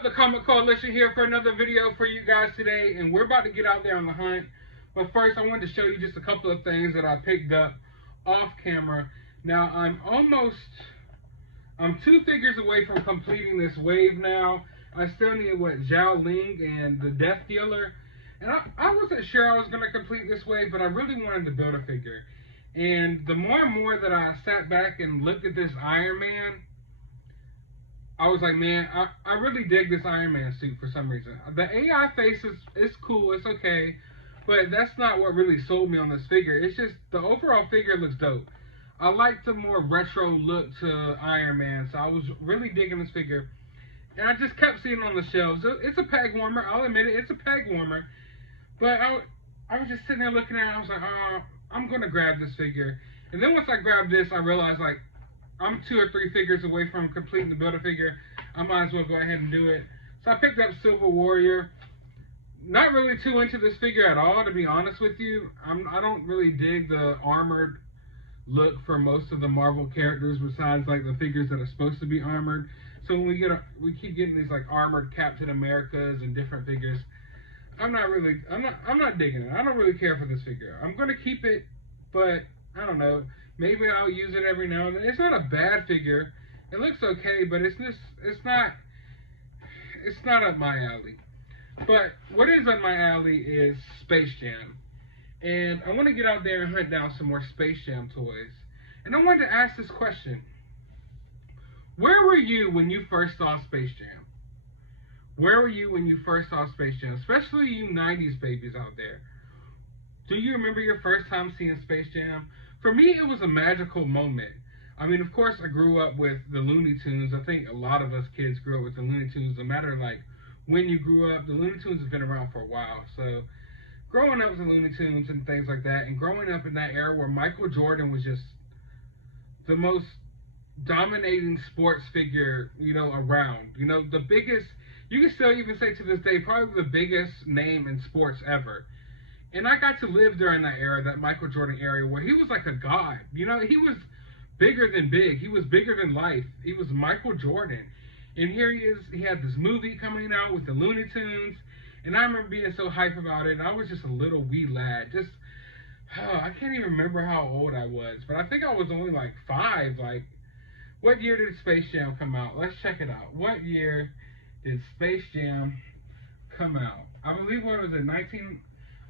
up? The Comic Coalition here for another video for you guys today, and we're about to get out there on the hunt. But first, I wanted to show you just a couple of things that I picked up off camera. Now, I'm 2 figures away from completing this wave now. I still need, Zhao Ling and the Death Dealer. And I wasn't sure I was going to complete this wave, but I really wanted to build a figure. And the more and more that I sat back and looked at this Iron Man, I was like, man, I really dig this Iron Man suit for some reason. The AI face is cool, it's okay, but that's not what really sold me on this figure. It's just the overall figure looks dope. I like the more retro look to Iron Man, so I was really digging this figure. And I just kept seeing it on the shelves. It's a peg warmer, I'll admit it, it's a peg warmer. But I was just sitting there looking at it, I was like, oh, I'm going to grab this figure. And then once I grabbed this, I realized, like, I'm 2 or 3 figures away from completing the Build-A-Figure. I might as well go ahead and do it. So I picked up Silver Warrior. Not really too into this figure at all, to be honest with you. I don't really dig the armored look for most of the Marvel characters, besides like the figures that are supposed to be armored. So when we keep getting these like armored Captain Americas and different figures, I'm not digging it. I don't really care for this figure. I'm gonna keep it, but I don't know. Maybe I'll use it every now and then. It's not a bad figure. It looks okay, but it's not up my alley. But what is up my alley is Space Jam. And I want to get out there and hunt down some more Space Jam toys. And I wanted to ask this question. Where were you when you first saw Space Jam? Where were you when you first saw Space Jam? Especially you 90s babies out there. Do you remember your first time seeing Space Jam? For me, it was a magical moment. I mean, of course, I grew up with the Looney Tunes. I think a lot of us kids grew up with the Looney Tunes. No matter, like, when you grew up, the Looney Tunes have been around for a while. So, growing up with the Looney Tunes and things like that, and growing up in that era where Michael Jordan was just the most dominating sports figure, around. The biggest, you can still even say to this day, probably the biggest name in sports ever. And I got to live during that era, that Michael Jordan era, where he was like a god. He was bigger than big. He was bigger than life. He was Michael Jordan. And here he is. He had this movie coming out with the Looney Tunes. And I remember being so hyped about it. And I was just a little wee lad. I can't even remember how old I was. But I think I was only like 5. Like, what year did Space Jam come out? Let's check it out. What year did Space Jam come out? I believe what was it,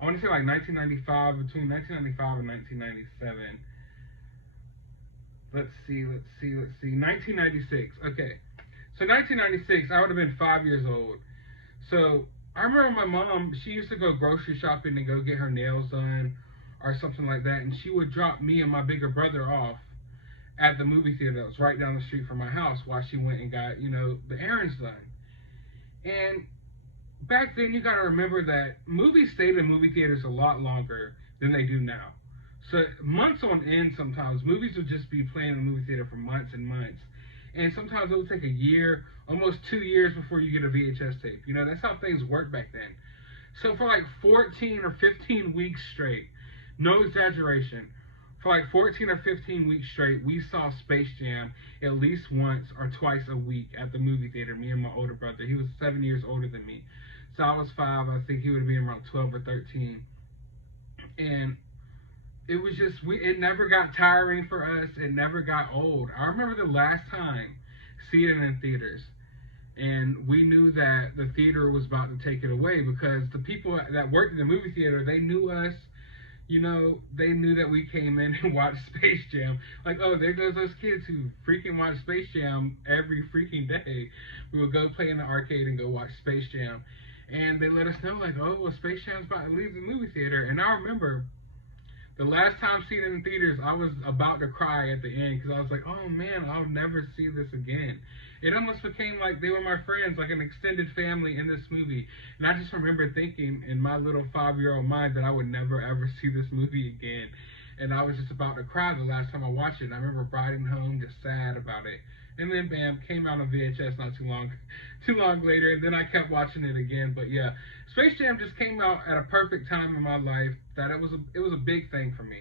I want to say like 1995, between 1995 and 1997. Let's see. 1996. Okay. So 1996, I would have been 5 years old. So I remember my mom, she used to go grocery shopping and go get her nails done or something like that. And she would drop me and my bigger brother off at the movie theater that was right down the street from my house while she went and got, the errands done. And back then, you got to remember that movies stayed in movie theaters a lot longer than they do now. So months on end, sometimes movies would just be playing in the movie theater for months and months, and sometimes it would take a year, almost 2 years before you get a VHS tape. That's how things worked back then. So for like 14 or 15 weeks straight, no exaggeration, for like 14 or 15 weeks straight, we saw Space Jam at least once or twice a week at the movie theater, me and my older brother. He was 7 years older than me. So I was 5, I think he would have been around 12 or 13. And it was just, it never got tiring for us. It never got old. I remember the last time seeing it in theaters. And we knew that the theater was about to take it away because the people that worked in the movie theater, they knew us. They knew that we came in and watched Space Jam. Like, oh, there goes those kids who freaking watch Space Jam every freaking day. We would go play in the arcade and go watch Space Jam. And they let us know, like, oh, well, Space Jam's about to leave the movie theater. And I remember the last time seeing it in theaters, I was about to cry at the end because I was like, oh, man, I'll never see this again. It almost became like they were my friends, like an extended family in this movie. And I just remember thinking in my little 5-year-old mind that I would never, ever see this movie again. And I was just about to cry the last time I watched it. And I remember riding home just sad about it. And then, bam, came out on VHS not too long later. And then I kept watching it again. But yeah, Space Jam just came out at a perfect time in my life that it was a big thing for me.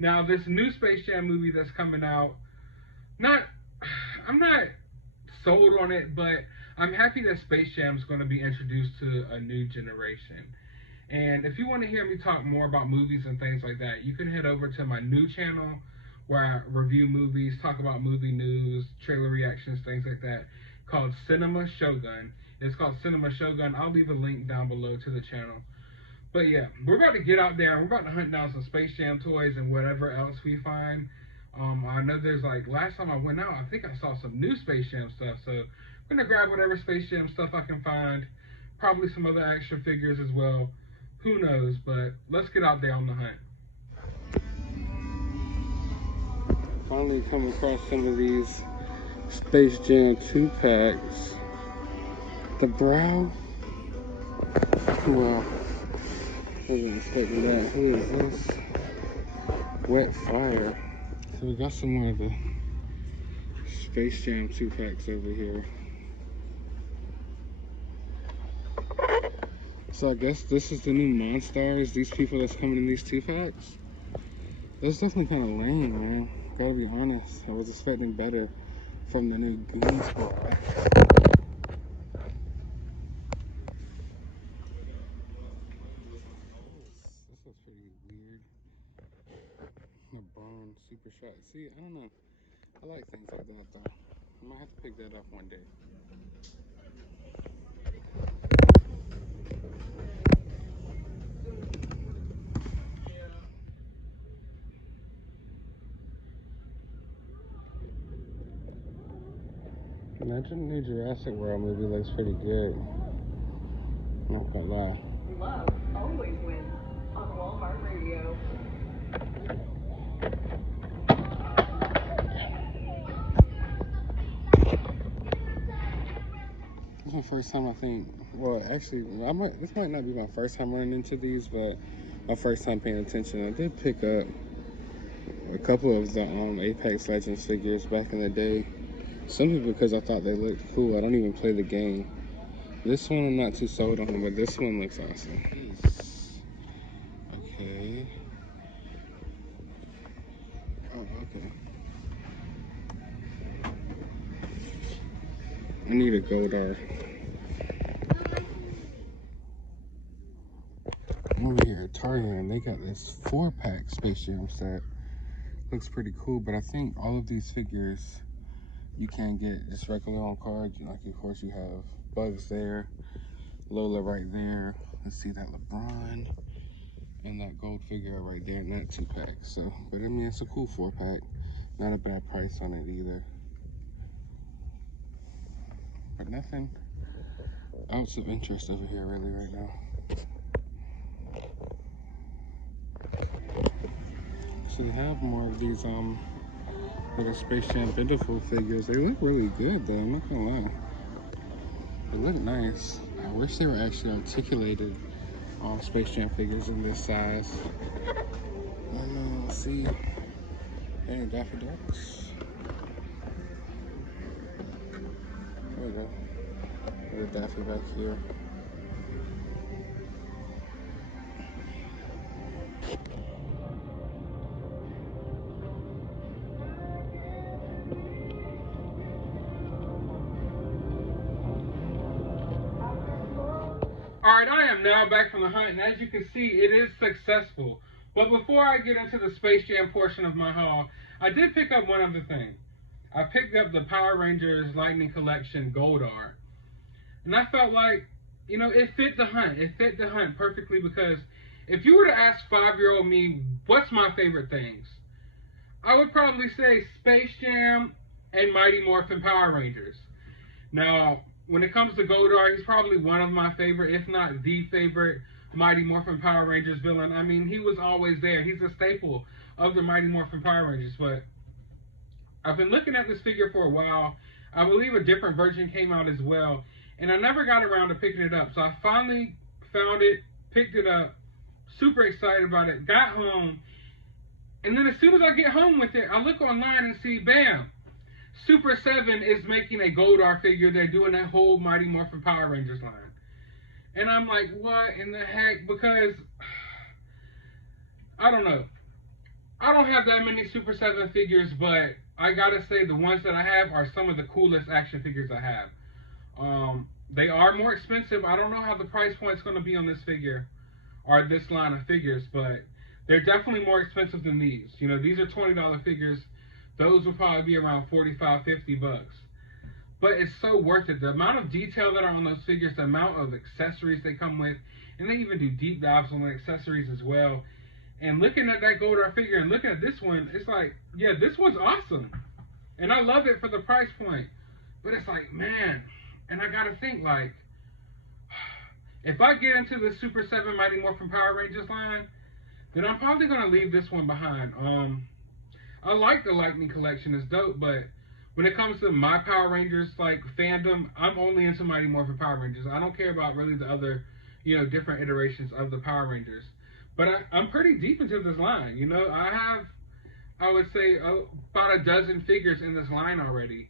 Now, this new Space Jam movie that's coming out, I'm not sold on it, but I'm happy that Space Jam is going to be introduced to a new generation. And if you want to hear me talk more about movies and things like that, you can head over to my new channel where I review movies, talk about movie news, trailer reactions, things like that, called Cinema Shogun. It's called Cinema Shogun. I'll leave a link down below to the channel. But yeah, we're about to get out there and we're about to hunt down some Space Jam toys and whatever else we find. I know there's like, last time I went out, I think I saw some new Space Jam stuff. So I'm going to grab whatever Space Jam stuff I can find. Probably some other action figures as well. Who knows, but let's get out there on the hunt. Finally come across some of these Space Jam 2-packs. The brow? Wow. I wasn't expecting that. Who is this? Wet Fire. So we got some more of the Space Jam 2-packs over here. So I guess this is the new Monstars, these people that's coming in these 2-packs. That's definitely kind of lame, man. Gotta be honest. I was expecting better from the new Goon Squad. This looks pretty weird. LeBron Super Shot. See, I don't know. I like things like that though. I might have to pick that up one day. That new Jurassic World movie looks pretty good. Not gonna lie. Love always wins on Walmart Radio. This is my first time, I think. Well, actually, this might not be my first time running into these, but my first time paying attention. I did pick up a couple of the Apex Legends figures back in the day. Simply because I thought they looked cool. I don't even play the game. This one I'm not too sold on, but this one looks awesome. Okay. Oh, okay. I need a Goldar. Over here at Target, and they got this 4-pack Space Jam set. Looks pretty cool, but I think all of these figures you can get just regular on cards. Like, of course, you have Bugs there, Lola right there. Let's see that LeBron and that gold figure right there in that 2-pack. So, but I mean, it's a cool 4-pack. Not a bad price on it either. But nothing else of interest over here really right now. So they have more of these little Space Jam Beautiful figures. They look really good though, I'm not gonna lie. They look nice. I wish they were actually articulated Space Jam figures in this size. Let's see. Hey, Daffy Ducks. There we go. There's Daffy back here. Alright, I am now back from the hunt, and as you can see, it is successful. But before I get into the Space Jam portion of my haul, I did pick up one other thing. I picked up the Power Rangers Lightning Collection Goldar. And I felt like, you know, it fit the hunt. It fit the hunt perfectly because if you were to ask 5-year-old me, what's my favorite things? I would probably say Space Jam and Mighty Morphin Power Rangers. Now, when it comes to Goldar, he's probably one of my favorite, if not the favorite, Mighty Morphin Power Rangers villain. I mean, he was always there. He's a staple of the Mighty Morphin Power Rangers. But I've been looking at this figure for a while. I believe a different version came out as well. And I never got around to picking it up. So I finally found it, picked it up, super excited about it, got home. And then as soon as I get home with it, I look online and see, bam, Super 7 is making a Goldar figure. They're doing that whole Mighty Morphin Power Rangers line. And I'm like, what in the heck? Because, I don't know. I don't have that many Super 7 figures, but I gotta say the ones that I have are some of the coolest action figures I have. They are more expensive. I don't know how the price point's going to be on this figure or this line of figures, but they're definitely more expensive than these. You know, these are $20 figures. Those will probably be around 45, 50 bucks. But it's so worth it. The amount of detail that are on those figures, the amount of accessories they come with, and they even do deep dives on the accessories as well. And looking at that Goldar figure and looking at this one, it's like, yeah, this one's awesome. And I love it for the price point. But it's like, man, and I gotta think, like, if I get into the Super 7 Mighty Morphin Power Rangers line, then I'm probably gonna leave this one behind. I like the Lightning collection, it's dope, but when it comes to my Power Rangers like fandom, I'm only into Mighty Morphin Power Rangers. I don't care about really the other, you know, different iterations of the Power Rangers. But I'm pretty deep into this line. You know, I have, I would say, about a dozen figures in this line already.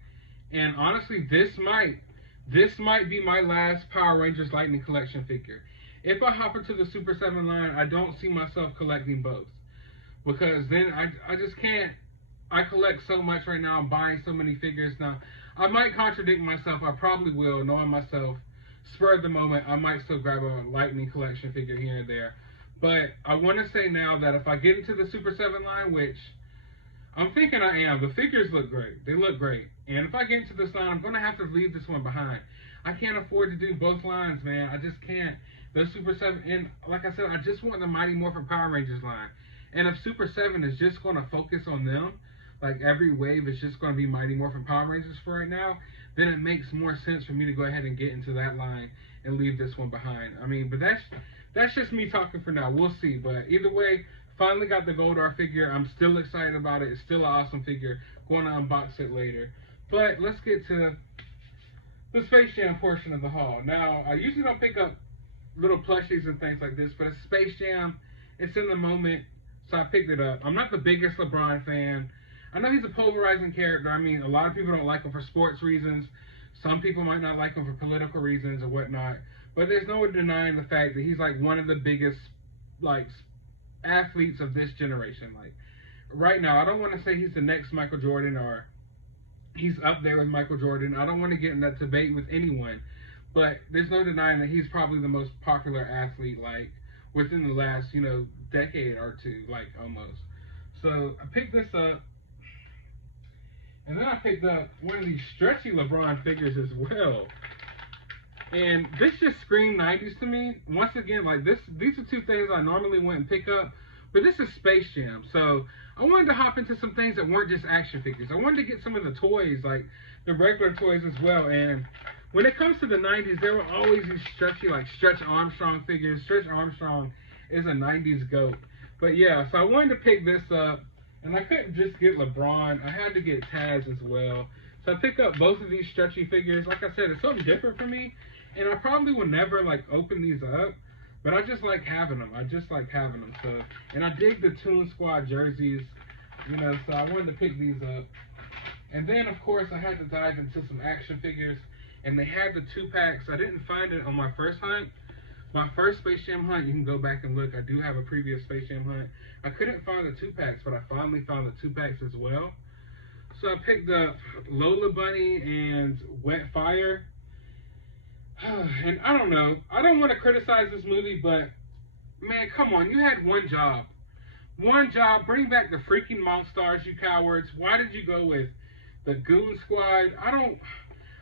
And honestly, this might be my last Power Rangers Lightning collection figure. If I hop into the Super 7 line, I don't see myself collecting both. Because then I just can't. I collect so much right now. I'm buying so many figures now. I might contradict myself. I probably will, knowing myself. Spur of the moment, I might still grab a Lightning collection figure here and there. But I want to say now that if I get into the Super 7 line, which I'm thinking I am, the figures look great. They look great. And if I get into this line, I'm going to have to leave this one behind. I can't afford to do both lines, man. I just can't. The Super 7, and like I said, I just want the Mighty Morphin Power Rangers line. And if Super 7 is just going to focus on them, like every wave is just going to be Mighty Morphin Power Rangers for right now, then it makes more sense for me to go ahead and get into that line and leave this one behind. I mean, but that's just me talking for now. We'll see. But either way, finally got the Goldar figure. I'm still excited about it. It's still an awesome figure. Going to unbox it later. But let's get to the Space Jam portion of the haul. Now, I usually don't pick up little plushies and things like this, but it's Space Jam. It's in the moment, so I picked it up. I'm not the biggest LeBron fan. I know he's a polarizing character. I mean, a lot of people don't like him for sports reasons. Some people might not like him for political reasons or whatnot. But there's no denying the fact that he's like one of the biggest like athletes of this generation. Like right now, I don't want to say he's the next Michael Jordan or he's up there with Michael Jordan. I don't want to get in that debate with anyone. But there's no denying that he's probably the most popular athlete like within the last, you know, decade or two, like almost. So I picked this up. And then I picked up one of these stretchy LeBron figures as well. And this just screamed 90s to me. Once again, like these are two things I normally wouldn't pick up. But this is Space Jam. So I wanted to hop into some things that weren't just action figures. I wanted to get some of the toys, like the regular toys as well. And when it comes to the 90s, there were always these stretchy, like Stretch Armstrong figures. Stretch Armstrong is a 90s GOAT. But yeah, so I wanted to pick this up. And I couldn't just get LeBron. I had to get Taz as well. So I picked up both of these stretchy figures. Like I said, it's something different for me. And I probably will never, like, open these up. But I just like having them. I just like having them. So, and I dig the Toon Squad jerseys. You know, so I wanted to pick these up. And then, of course, I had to dive into some action figures. And they had the 2-packs. I didn't find it on my first hunt. My first Space Jam hunt, you can go back and look. I do have a previous Space Jam hunt. I couldn't find the 2-packs, but I finally found the 2-packs as well. So I picked up Lola Bunny and Wet Fire. And I don't know. I don't want to criticize this movie, but man, come on. You had one job. One job. Bring back the freaking Monstars, you cowards. Why did you go with the Goon Squad?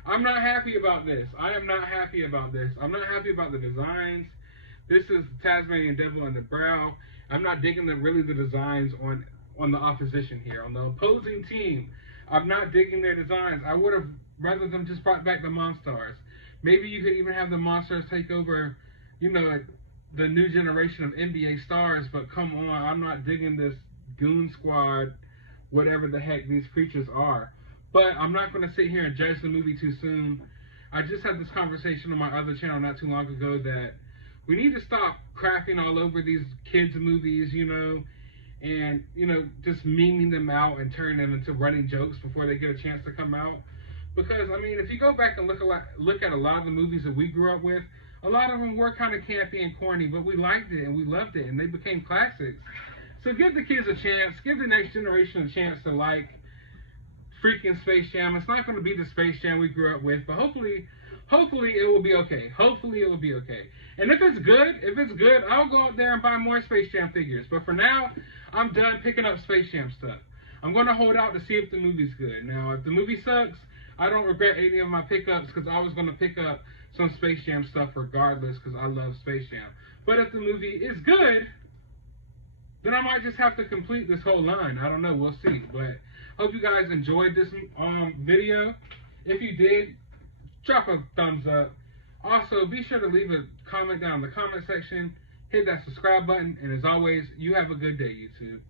I'm not happy about this. I am not happy about this. I'm not happy about the designs. This is the Tasmanian Devil and the Brow. I'm not digging the designs on the opposition here. On the opposing team, I'm not digging their designs. I would have rather them just brought back the Monstars. Maybe you could even have the Monstars take over, you know, the new generation of NBA stars. But come on, I'm not digging this Goon Squad, whatever the heck these creatures are. But I'm not going to sit here and judge the movie too soon. I just had this conversation on my other channel not too long ago that we need to stop crapping all over these kids' movies, you know, and, you know, just memeing them out and turning them into running jokes before they get a chance to come out. Because, I mean, if you go back and look at a lot of the movies that we grew up with, a lot of them were kind of campy and corny, but we liked it and we loved it and they became classics. So give the kids a chance. Give the next generation a chance to like freaking Space Jam. It's not going to be the Space Jam we grew up with, but hopefully hopefully it will be okay. Hopefully it will be okay. And if it's good, I'll go out there and buy more Space Jam figures. But for now, I'm done picking up Space Jam stuff. I'm going to hold out to see if the movie's good. Now, if the movie sucks, I don't regret any of my pickups because I was going to pick up some Space Jam stuff regardless because I love Space Jam. But if the movie is good, then I might just have to complete this whole line. I don't know. We'll see. But hope you guys enjoyed this video. If you did, drop a thumbs up. Also, be sure to leave a comment down in the comment section. Hit that subscribe button. And as always, you have a good day, YouTube.